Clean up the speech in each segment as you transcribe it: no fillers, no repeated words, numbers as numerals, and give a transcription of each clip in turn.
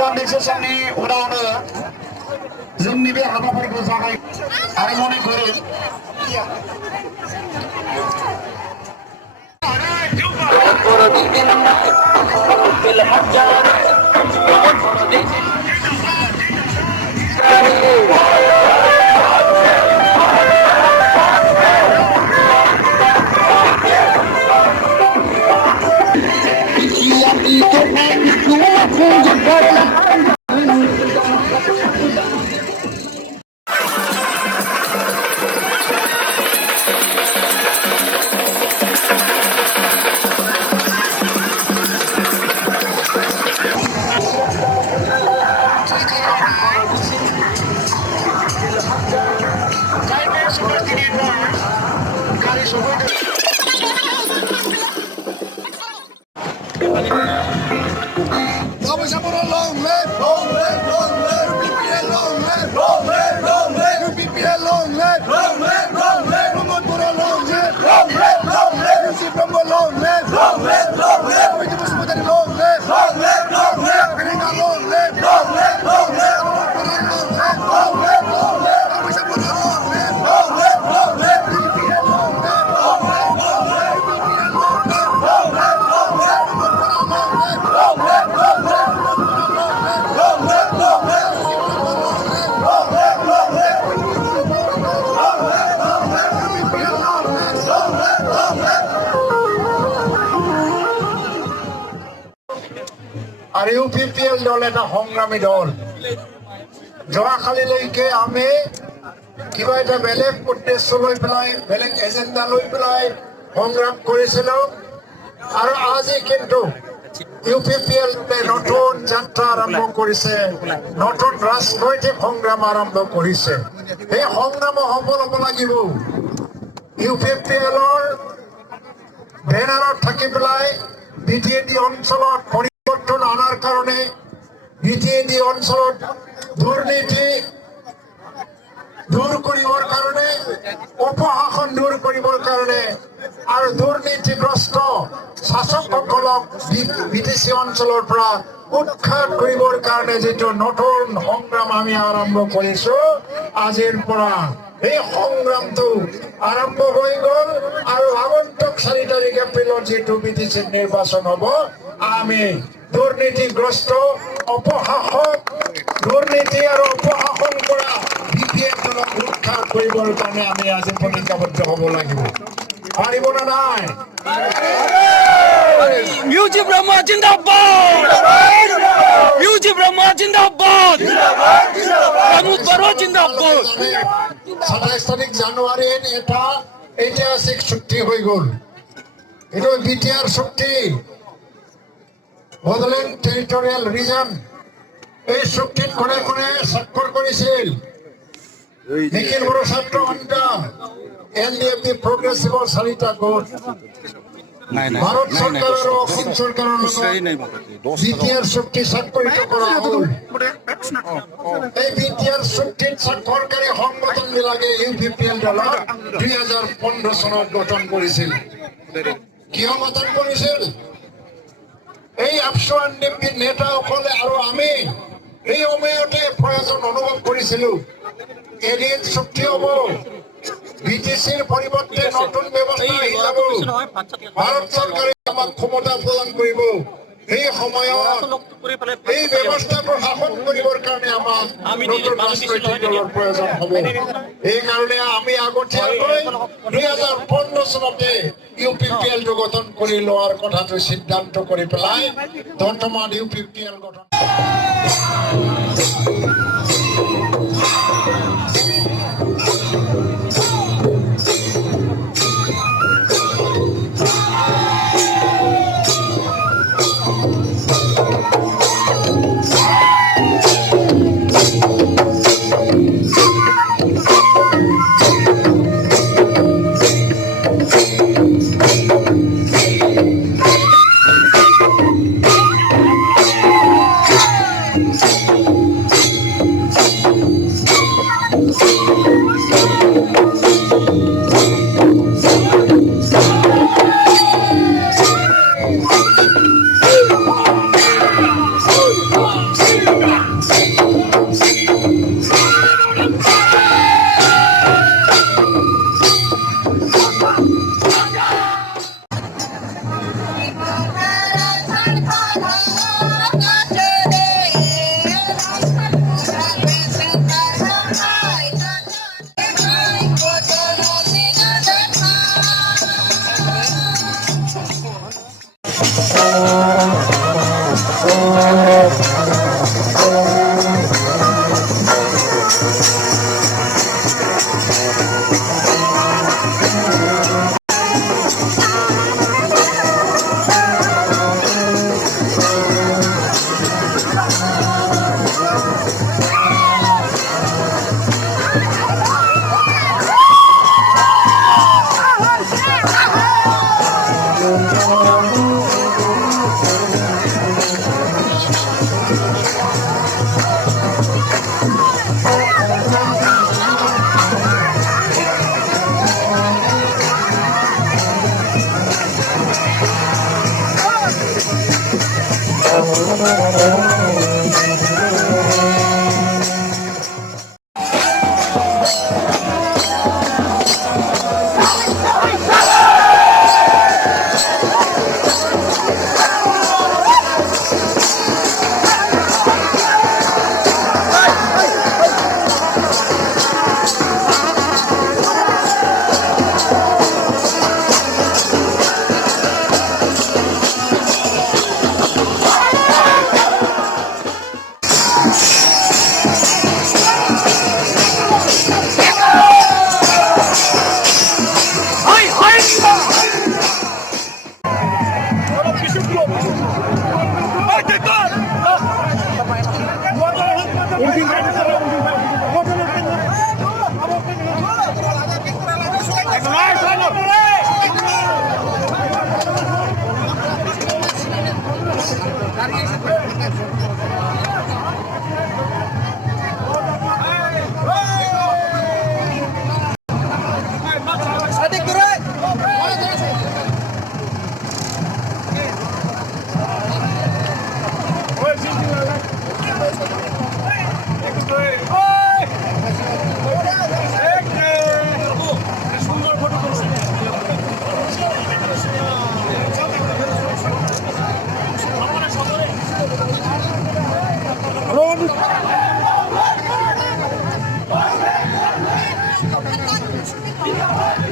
दान्दिसेनि उनावनो जोंनि बे हाबाफारिखौ जागाय आरो मने करो আর ইউপিপিএল দল এটা সংগ্রামী দল যোৱাকালিলৈকে আমি কিবা এটা বেলেগ উদ্দেশ্য লৈ পেলাই বেলেগ এজেণ্ডা লৈ পেলাই সংগ্ৰাম কৰিছিলো আৰু আজি কিন্তু ইউপিপিএল নতুন যাত্ৰা আৰম্ভ কৰিছে নতুন ৰাজনৈতিক সংগ্ৰাম আৰম্ভ কৰিছে এই সংগ্ৰাম সফল হ'ব লাগিব ইউপিপিএলৰ বেনাৰত থাকি পেলাই বিটিএডি অঞ্চলত পৰিৱৰ্তন অনাৰ কাৰণে বিটিএডি অঞ্চলত দুৰ্নীতি দূৰ কৰিবৰ কাৰণে অপশাসন দূৰ কৰিবৰ কাৰণে আৰু দুৰ্নীতিগ্ৰস্ত শাসকসকলক বিটিচি অঞ্চলৰ পৰা উৎখাত কৰিবৰ কাৰণে যেটো নতুন সংগ্ৰাম আমি আৰম্ভ কৰিছো আজিৰ পৰা এই সংগ্ৰামটো আৰম্ভ হৈ গ'ল আৰু আগন্তুক 4 তাৰিখ এপ্ৰিলত যেটো বিটিচি নিৰ্বাচন হ'ব আমি দুৰ্নীতিগ্ৰস্ত অপশাসক দুৰ্নীতি আৰু অপশাসন কৰা বিটিএড দলক উৎখাত কৰিবৰ কাৰণে আমি আজি প্ৰতিজ্ঞাবদ্ধ হ'ব লাগিব পাৰিব না নাই মিউজিক ব্ৰহ্মা জিন্দাবাদ মিউজিক ব্ৰহ্মা জিন্দাবাদ আমুদ বড় জিন্দাবাদ 27 তাৰিখ জানুৱাৰীত এটা ঐতিহাসিক চুক্তি হৈ গ'ল এইটো বিটিআৰ চুক্তি বড়োলেণ্ড টেৰিটৰিয়েল ৰিজন এই চুক্তিত কোনে কোনে স্বাক্ষৰ কৰিছিল নিখিল বড়ো ছাত্ৰ সন্থা এনডিএপি প্রগ্রেসিভৰ 4টা গোট ভাৰত চৰকাৰ আৰু অসম চৰকাৰৰ লগত বিটিআৰ চুক্তি স্বাক্ষৰিত কৰা হ'ল। এই বিটিআৰ চুক্তিত স্বাক্ষৰকাৰী সংগঠনবিলাকে ইউপিপিএল দলক 2015 চনত গঠন কৰিছিল। কিয় গঠন কৰিছিল? এই আপসু এনডিএপিৰ নেতাসকলে আৰু আমি এই সময়তে প্ৰয়োজন অনুভৱ কৰিছিলো এদিন চুক্তি হ'ব, বিটিসির পরিবর্তে নতুন ব্যবস্থা আহি যাব, ভারত সরকারে আমাক ক্ষমতা প্রদান কৰিব। এই সময়ত এই ব্যৱস্থাটো শাসন কৰিবৰ কাৰণে আমাক নতুন ৰাজনৈতিক দলৰ প্ৰয়োজন হ'ব। এই কাৰণে আমি আগতীয়াকৈ 2015 চনতে ইউপিপিএলটো গঠন কৰি লোৱাৰ কথাটো সিদ্ধান্ত কৰি পেলাই বৰ্তমান ইউপিপিএল গঠন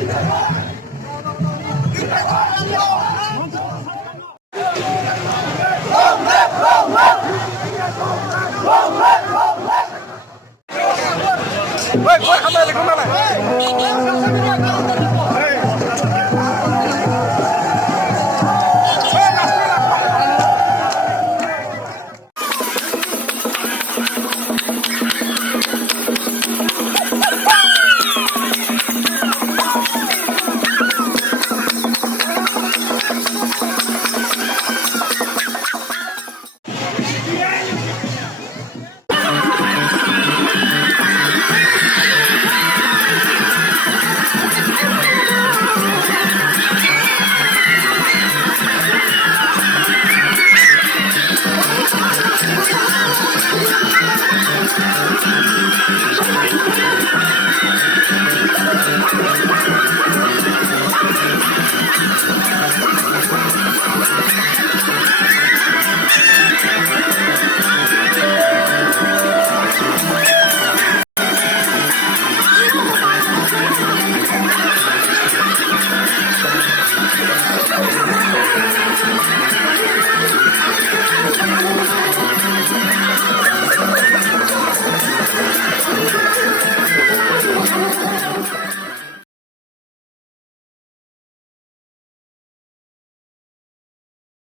Thank you.